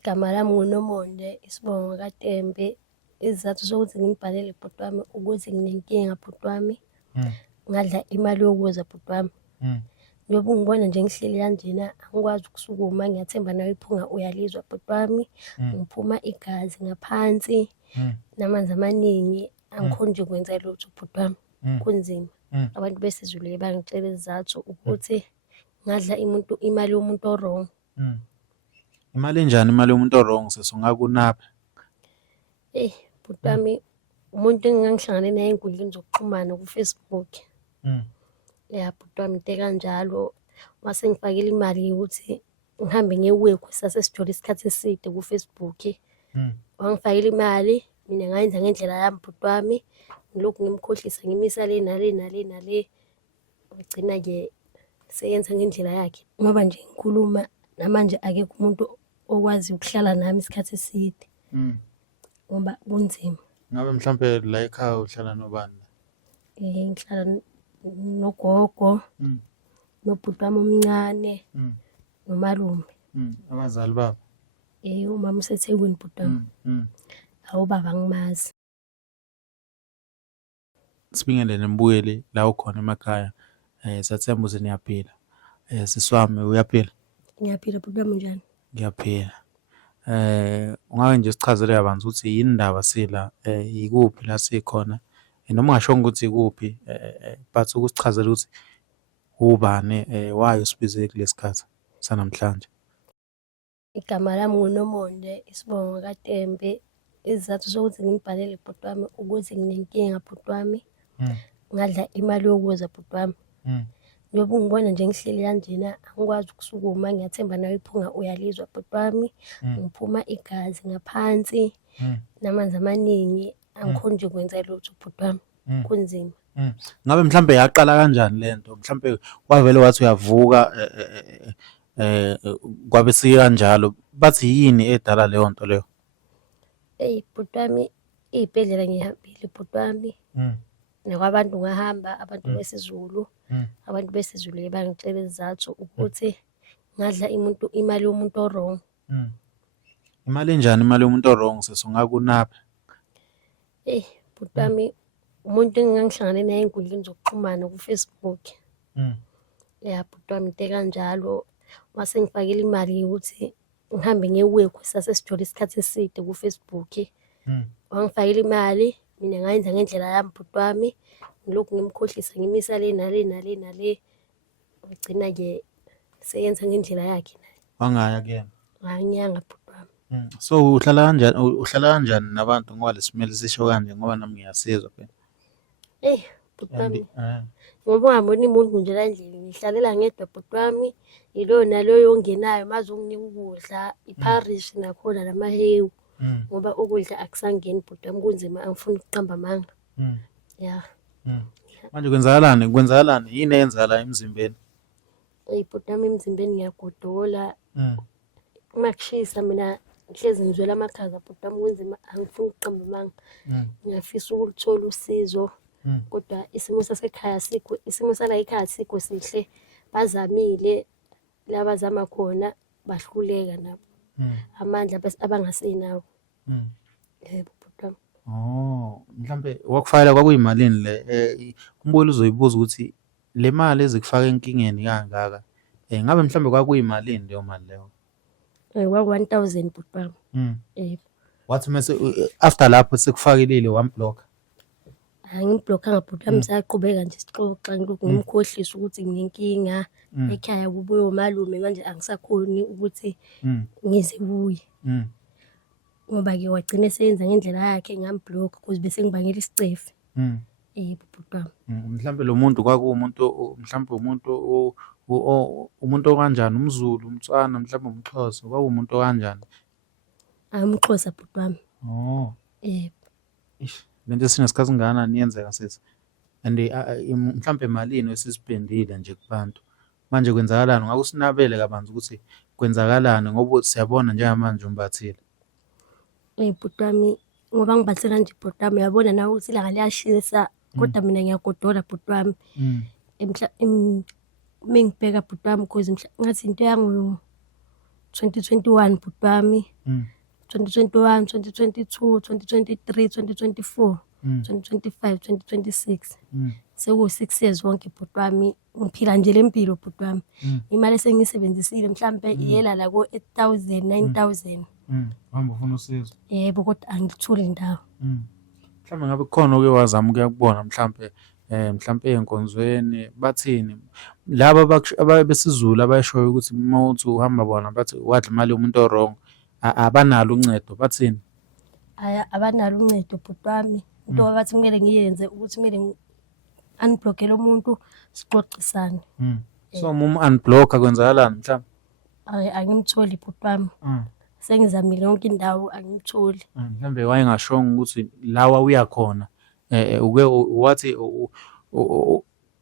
Igama lami nguNomonde Isibongo kaTembe. Isizathu sokuthi ngimbhalele bhuti wami ukuthi nginenkinga bhuti wami. Ngadla imali yokudla bhuti wami. Njengoba ungibona nje ngihleli kanjena angikwazi ukusukuma, ngiyathemba nawe iphunga uyalizwa bhuti wami. Ngiphuma igazi ngaphansi namanzi amaningi, angikhoni nje ukwenza lutho bhuti wami, kunzima. Abantu besizulu bangitshela isizathu ukuthi ngadla imali yomuntu o-wrong. Imali enjani imali yomuntu o-wrong sesungakunapha? Bhuti wami umuntu engangihlangane naye ey'nkundleni zokuxhumana ku-Facebook. Bhuti wami into kanjalo, mase ngifakile imali yokuthi ngihambe ngiye-work sasesijole isikhathi eside ku-Facebook. Wangifakela imali, mina ngayenza ngendlela yami bhuti wami, ngilokhu ngimkhohlisa ngimisa le nale nale nale. Wagcina-ke seyenza ngendlela yakhe, ngoba nje ngikhuluma namanje akekho umuntu okwazi ukuhlala nami isikhathi eside ngoba kunzima. Ngabe mhlampe la ekhaya uhlala nobani? Ngihlala nogogo, nobhuti wami omncane, nomalume. Abazali babo? Umama useThekwini bhuti wami. Ubaba angimazi. Sibingelele Mbuyeli la ukhona emakhaya. Siyathemba ukuthi niyaphila. Sisi wami uyaphila? Ngiyaphila bhuti wami, njani? Ngiyaphila. Ungake nje sichazele kabanzi ukuthi yini indaba sila, yikuphi la sikhona, noma ungashongo ukuthi ikuphi, but ukusichazela ukuthi ubani, why usibize kulesikhathi sanamhlanje. Igama lami nguNomonde Isibongo kaTembe. Isizathu sokuthi ngimbhalele bhuti wami ukuthi nginenkinga bhuti wami. Ngadla imali yokudla bhuti wami. Njengoba ungibona nje ngihleli kanjena angikwazi ukusukuma, ngiyathemba nawe iphunga uyalizwa bhuti wami. Ngiphuma igazi ngaphansi namanzi amaningi, angikhoni nje ukwenza lutho bhuti wami, kunzima. Ngabe mhlambe yaqala kanjani lento? Mhlambe wavele wathi uyavuka kwabe sikanjalo, bathi yini edala leyo nto leyo? Bhuti wami, iy'bhedlela ngihambile bhuti wami, nakwabantu ngahamba, abantu besizulu. Abantu besizulu bangitshela isizathu ukuthi ngadla imali yomuntu o-wrong. Imali enjani imali yomuntu o-wrong sesungakunapha? Bhuti wami umuntu engangihlangane naye ey'nkundleni zokuxhumana ku-Facebook. Bhuti wami into kanjalo, mase ngifakile imali yokuthi ngihambe ngiye-work sasesijole isikhathi eside ku-Facebook. Wangifakela imali, mina ngayenza ngendlela yami bhuti wami, ngilokhu ngimkhohlisa ngimisa le nale nale nale. Wagcina-ke seyenza ngendlela yakhe naye. Wangaya kuyena? Angiyanga bhuti wami. So uhlala kanjani, kanjani nabantu ngoba lesimele sisho kanje, ngoba nami ngiyasizwa phela? Bhuti wami, ngoba ungaboni umuntu nje endlini, ngihlalela ngedwa bhuti wami. Yiloyo naloyo ongenayo maze unginika ukudla, ipharishi nakhona namahewu. Ngoba ukudla akusangeni bhuti wami, kunzima, angifuni ukuqamba amanga. Manje kwenzakalani yini eyenzakala emzimbeni? Bhuti wami, emzimbeni ngiyagodola. Uma kushisa mina ngihlezi ngizwela amakhaza bhuti wami, kunzima, angifuni ukuqamba amanga. Ngiyafisa ukulithola usizo, kodwa isimo sasekhaya asikho, isimo sala ekhaya asikho sihle. Bazamile labazama khona bahluleka nabo, amandla abangasenawo. Bhuti wami. Mhlambe wakufayela kwakuyimalini le? Umbuyeli uzoyibuza ukuthi le mali ezikufaka enkingeni kangaka, ngabe mhlambe kwakuyimalini leyo mali leyo? Kwaku-1,000 bhuti wami. Wathi mase after lapho sekufakelile wamblock? Angimblokanga bhuti wami, sayaqhubeka nje sixoxa, ngilokhu ngimkhohlisa ukuthi nginenkinga ekhaya kubuye umalume, manje angisakhoni ukuthi ngize kuye. Ngoba-ke wagcina eseyenza ngendlela yakhe, ngambhlokha ukuze bese ngibangela isicefe. Bhuti wami. Mhlambe lo muntu kwakuwumuntu, mhlambe umuntu okanjani, umZulu, umTswana, mhlambe umXhosa, kwakuwumuntu okanjani? UmXhosa bhuti wami. Lento sinesikhathi singakanani yenzeka sisi? And mhlambe malini esisiphendile nje kubantu manje kwenzakalani? Ngake usinabele kabanzi ukuthi kwenzakalani ngoba siyabona njengamanje umbathile. Bhuti wami, ngoba ngibathela nje bhuti wami, uyabona nawe ukuthi ilanga liyashisa, kodwa mina ngiyagodola bhuti wami. Mengibheka bhuti wami cause ngathi into 2021 bhuti wami, 2021, 2022, 2023, 2024, 2025, 2026. Seku6 years wonke bhuti wami ngiphila nje lempilo bhuti wami. Imali esengiyisebenzisile mhlambe iyela la ko 8000, 9000. Hamba ufuna usizo. Yebo kodwa angithuli indawo. Mhlambe ngabe kukhona oke wazama ukuyakubona mhlambe mhlambe enkonzweni bathini laba abesizulu abayishoyo ukuthi mawuthi uhamba bona bathi wadla imali yomuntu orong abanalo uncedo bathini? Abanalo uncedo bhuti wami. Into abathi kumele ngiyenze ukuthi kumele unblockele umuntu sixoxisane. So unblock kwenzakalani mhlambe? Angimtholi bhuti wami. Sengizamile yonke indawo angimtholi. Mhlambe wayengashongo ukuthi lawa uyakhona uke wathi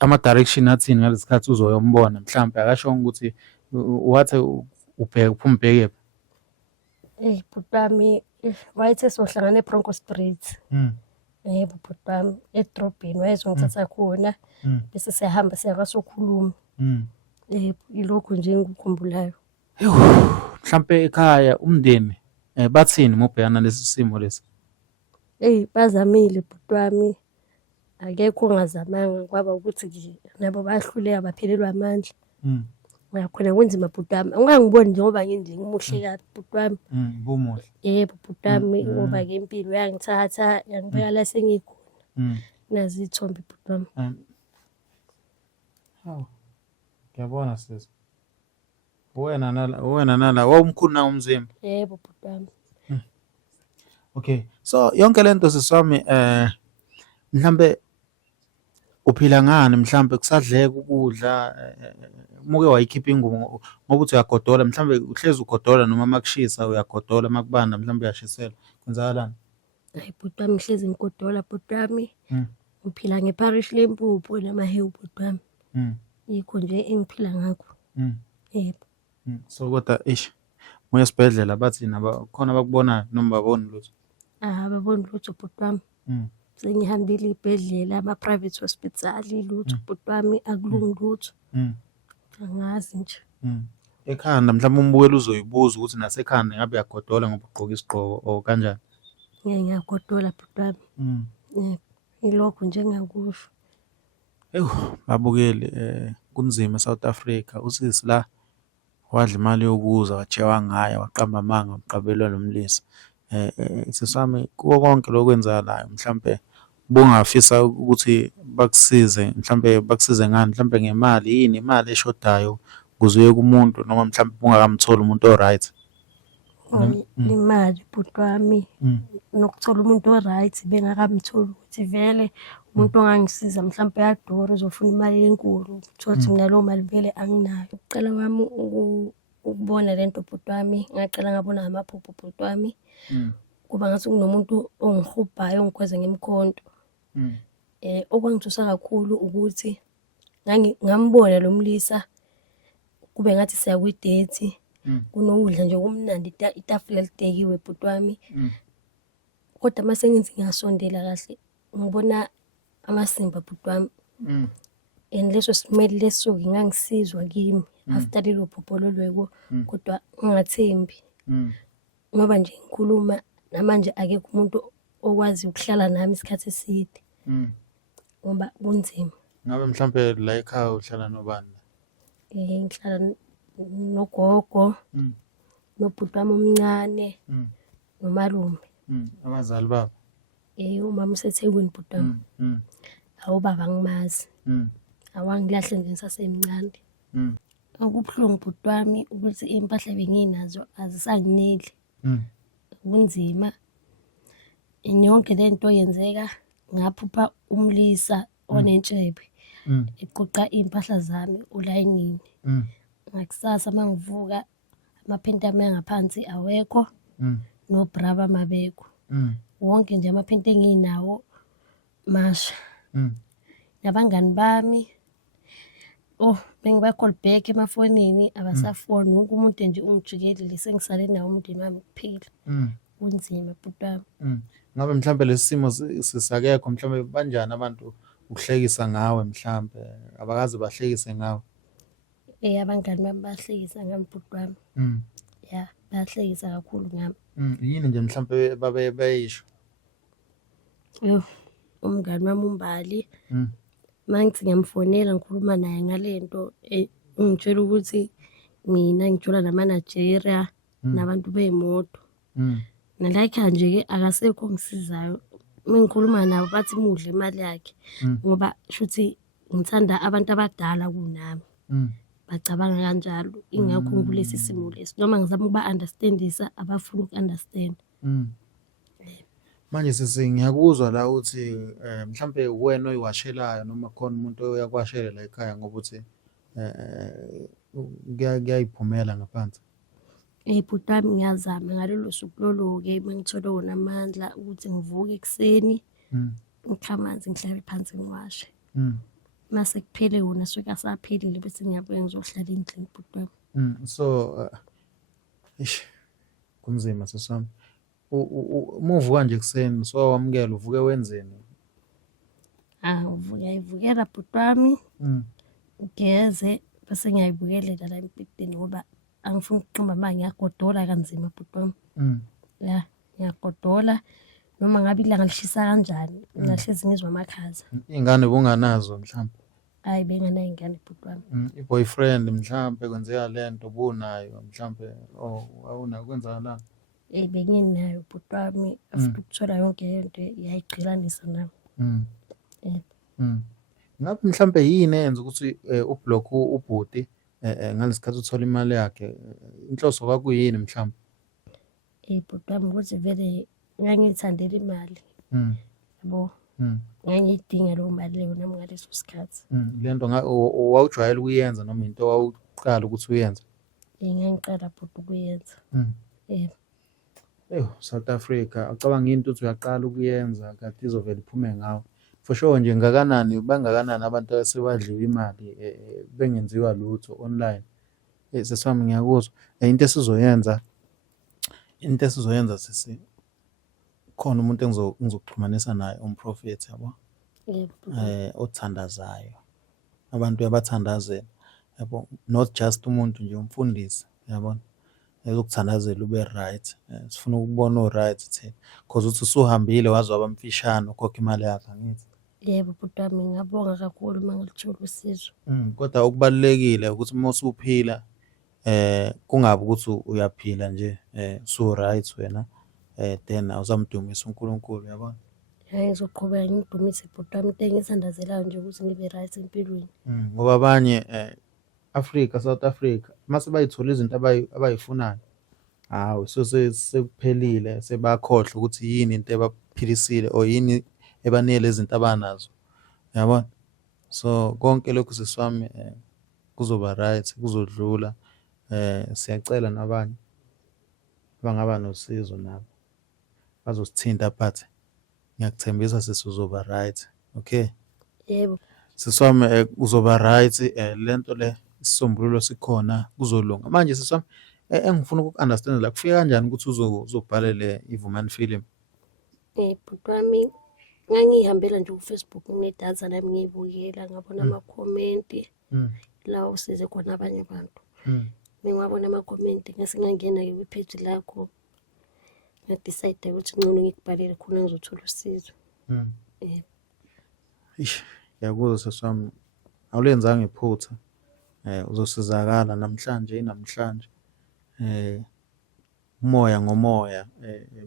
ama direction athini ngalesikhathi uzoyombona mhlambe akashongo ukuthi wathi ubheke uphumubheke. Bhuti wami wayethe sohlangana eBronkhorsspirit. Yebo bhuti wami edrobheni wayezongithatha khona bese siyahamba siya kwaSokhuluma. Ilokhu nje engikukhumbulayo. Mhlambe ekhaya umndeni bathini mobhekana lesi simo lesi? Bazamile bhuti wami. Akekho ongazamanga kwaba ukuthi nje nabo bayahluleka baphelelwa amandla. Uyakhona kunzima bhuti wami. Ungangiboni njengoba nginje ngimuhle kabi bhuti wami. Bumuhle. Yebo bhuti wami ngoba ke impilo yangithatha yangibeka la sengikhona. Nazi ithombe bhuti wami. Hawu. Ngiyabona sisi. Wena nala wawumkhulu na umzimba? Yebo bhuti wami. Okay. So yonke lento siswami mhlambe uphila ngani mhlambe kusadleka ukudla muke wayikhipha ingubo ngoba uthi uyagodola mhlambe uhlezi ugodola noma makushisa uyagodola makubanda mhlambe uyashisela kwenzakalani? Bhuti wami ngihlezi ngigodola bhuti wami. Uphila ngeparish leMpuphu namahewu bhuti wami. Yikho nje engiphila ngakho. Yebo. So kodwa moya esibhedlela bathi naba khona abakubonayo noma baboni lutho? Ababoni lutho bhuti wami. Sengihambile ibhedlela ama-private hospital lutho bhuti wami akulungi lutho. Angazi nje. Ekhanda mhlawumbe umbukela uzoyibuza ukuthi nasekhanda ngabe uyagodola ngoba ugqoka isigqoko o kanjani? Ngiyagodola bhuti wami. Ilokho nje engakusho. Babukeli kunzima eSouth Africa usisi la wadla imali yokuza wajewa ngayo waqamba amanga waqabelwa nomlisa. Sisami kuwo konke lokwenzakalayo mhlambe bungafisa ukuthi bakusize mhlambe bakusize ngani mhlambe ngemali yini imali eshodayo kuze uye kumuntu noma mhlambe ungakamtholi umuntu oright? Imali bhuti wami nokuthola umuntu oright bengakamtholi ukuthi vele umuntu ongangisiza mhlambe yadura uzofuna imali enkulu ukuthi mina lo mali vele anginayo. Uqala wami ukubona lento bhuti wami ngaqala ngabona amaphupho bhuti wami. Kuba ngathi kunomuntu ongihubhayo ongikhweza ngemkhonto. Okwangithusa kakhulu ukuthi ngambona lo mlisa kube ngathi siya kwi-date kunokudla nje kumnandi itafula lidekiwe bhuti wami. Kodwa mase ngithi ngiyasondela kahle ngibona amasimba bhuti wami. And leso simele leso ngangisizwa kimi after lelo phupho lolweko kodwa ngingathembi. Ngoba nje ngikhuluma namanje akekho umuntu okwazi ukuhlala nami isikhathi eside. Ngoba kunzima. Ngabe mhlambe la ekhaya uhlala nobani? Ngihlala nogogo, nobhuti wami omncane, nomalume. Abazali baba? Umama useThekwini bhuti wami. Awubaba angimazi. Awangilahle nje ngisasemncane. Okubuhlungu bhuti wami ukuthi impahla benginazo azisangineli. Kunzima. Yonke lento yenzeka ngaphupha umlisa onentshebe eqoqa impahla zami ulayinini. Ngakusasa mangivuka amaphenti ami ngaphansi awekho nobraba mabekho. Wonke nje amaphenti enginawo masha. Nabangani bami bengiba-call back emafonini abasafoni wonke umuntu nje ungijikelile sengisale nawo umndeni wami kuphila. Kunzima bhuti wami. Ngabe mhlambe lesi simo sisakekho mhlambe banjani abantu ukuhlekisa ngawe mhlambe abakaze bahlekise ngawe? Abangani bami bahlekisa ngami bhuti wami. ya bayahlekisa kakhulu ngami. Yini nje mhlampe babe bayisho? Yo, umngani wami uMbali Mm. mangithi ngiyamfonela ngikhuluma naye ngalento ungitshela ukuthi mina ngijula nama-Nigeria nabantu bey'moto. Nala ekhaya nje-ke akasekho ongisizayo. Mengikhuluma nabo bathi ngudla imali yakhe ngoba shuthi ngithanda abantu abadala kunami. Bacabanga kanjalo ingakho ngikulesi simo lesi noma ngizama ukuba-understandisa abafuna uku-understand. Manje sisi ngiyakuzwa la uthi mhlampe wena oyiwashelayo noma khona umuntu oyakwashela la ekhaya ngoba uthi kuyayiphumela ngaphansi. Bhuti wami ngiyazama ngalolo suku lolo-ke mangithole wona amandla ukuthi ngivuke ekuseni ngikhe amanzi ngihlabe phansi ngiwashe. Mase kuphele wona suke asaphelile bese ngiyabuya ngizohlala endlini bhuti wami. So kunzima sesami. Uma uvuka nje ekuseni so wamukela uvuke wenzeni? Ngiyayivukela bhuti wami ugeze bese ngiyayibukelela la embhedeni ngoba angifuni ukuqamba manje ngiyagodola kanzima bhuti wami. Ya ngiyagodola noma ngabe ilanga lishisa kanjani ngingahlezi ngizwa amakhaza. Iy'ngane bunganazo mhlampe? Hayi benganayo ingane bhuti wami. I-boyfriend mhlampe kwenzeka lento bunayo mhlampe awunayo kwenzakalani? Benginayo bhuti wami after ukuthola yonke lento yayiqhilanisa nami. Ngabe mhlampe yini eyenza ukuthi ubhlokhe ubhuti ngalesikhathi uthola imali yakhe? Inhloso kwakuyini mhlampe? Bhuti wami ukuthi vele ngangiyithandela imali. Yabo. Ngangiyidinga leyo mali leyo nami ngaleso sikhathi. Lento wawujwayele ukuyenza noma into wawuqala ukuthi uyenze? Ngangiqala bhuti ukuyenza. South Africa acabanga into uthi uyaqala ukuyenza kade izovela iphume ngawe. For sure nje bangakanani abantu asebadliwe imali bengenziwa lutho online. Sesami ngiyakuzwa. Into esizoyenza sisi khona umuntu engizokuxhumanisa naye umprofethi yabo. Othandazayo. Abantu yabathandazela yabo, not just umuntu nje umfundisi yabona. Ezokuthandazela ube right. Sifuna ukubona u-right thina because uthi usuhambile wazi wabamfishane ukhokha imali yakhe angithi. Yebo bhuti wami ngiyabonga kakhulu mangilithola usizo. Kodwa okubalulekile ukuthi uma usuphila kungabi ukuthi uyaphila nje su-right wena then awuzamdumisa uNkulunkulu yabona. Ngizoqhubeka ngidumise bhuti wami into engiyithandazelayo nje ukuthi ngibe right empilweni. Ngoba abanye South Africa mase bayithola izinto abayifunayo hawu sekuphelile sebakhohlwa ukuthi yini into ebaphilisile or yini ebanikele izinto abanazo yabona. So konke lokhu siswami kuzoba right kuzodlula. Siyacela nabanye bangaba nosizo nabo bazosithinta but ngiyakuthembisa uzoba right. Okay. Yebo. Siswami uzoba right. Lento le isisombululo sikhona kuzolunga. Manje siswami engifuna uku-understand la kufika kanjani ukuthi uzobhalele iVumani Film? Bhuti wami ngangihambela nje ku-Facebook nginedatha nami ngiyibukela ngabona amakhomenti la usize khona abanye abantu. Mengwabona amakhomenti ngase ngangena-ke kwi-page lakho ngadicide ukuthi ngcono ngikubhalele khona ngizothola usizo. Ngiyakuzwa seswami awulenzanga iphutha. Uzosizakala namhlanje umoya ngomoya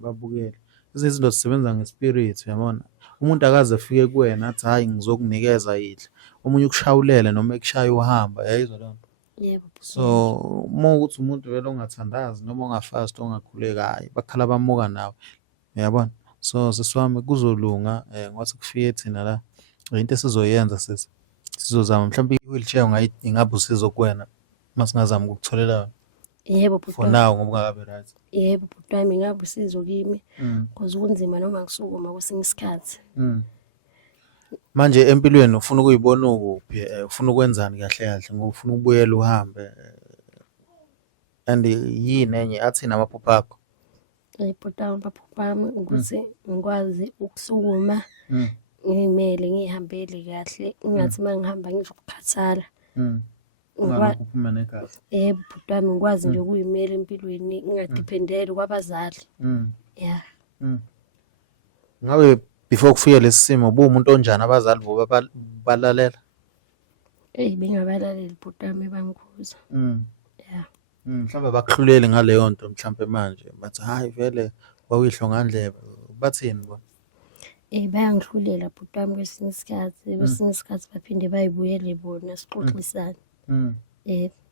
babukele. Izinto zisebenza ngespirit uyabona. Umuntu akaze afike kuwena athi hayi ngizokunikeza yidla. Omunye ukushawulele noma ekushaya uhamba yayizwa lonto. Yebo. So uma ukuthi umuntu vele ongathandazi noma ongafast ongakhuleki hayi bakhala bamuka nawe uyabona. So siswami kuzolunga ngoba kufike thina la into esizoyenza sisi sizozama mhlawumbe i-wheelchair ingabe usizo kuwena masingazama ukukutholela. Yebo bhuti for now ngoba ungakabi right. Yebo bhuti wami ngabe usizo kimi because kunzima noma ngisukuma kwesinye isikhathi. Manje empilweni ufuna ukuyibona ukuphi? Ufuna ukwenzani kahle kahle ngoba ufuna ukubuyela uhambe and yini enye athina amaphupho akho? Bhuti wami amaphupho ami ukuthi ngikwazi ukusukuma ngimele ngihambele kahle ingathi mangihamba ngizokukhathala. ungalokhu uphuma negazi. Bhuti wami ngikwazi nje ukuyimela empilweni ngingadiphendeli kwabazali. Yeah. Ngabe before kufike lesi simo umuntu onjani abazali bo balalela? Bengabalaleli bhuti wami bangikhuza. Yeah. Mhlawumbe bakuhluleli ngaleyo nto mhlawumbe manje bathi hayi vele wawuyihlo ngandlebe bathini bona? Bayangihlulela bhuti wami kwesinye isikhathi baphinde bayibuyele bona sixoxisane.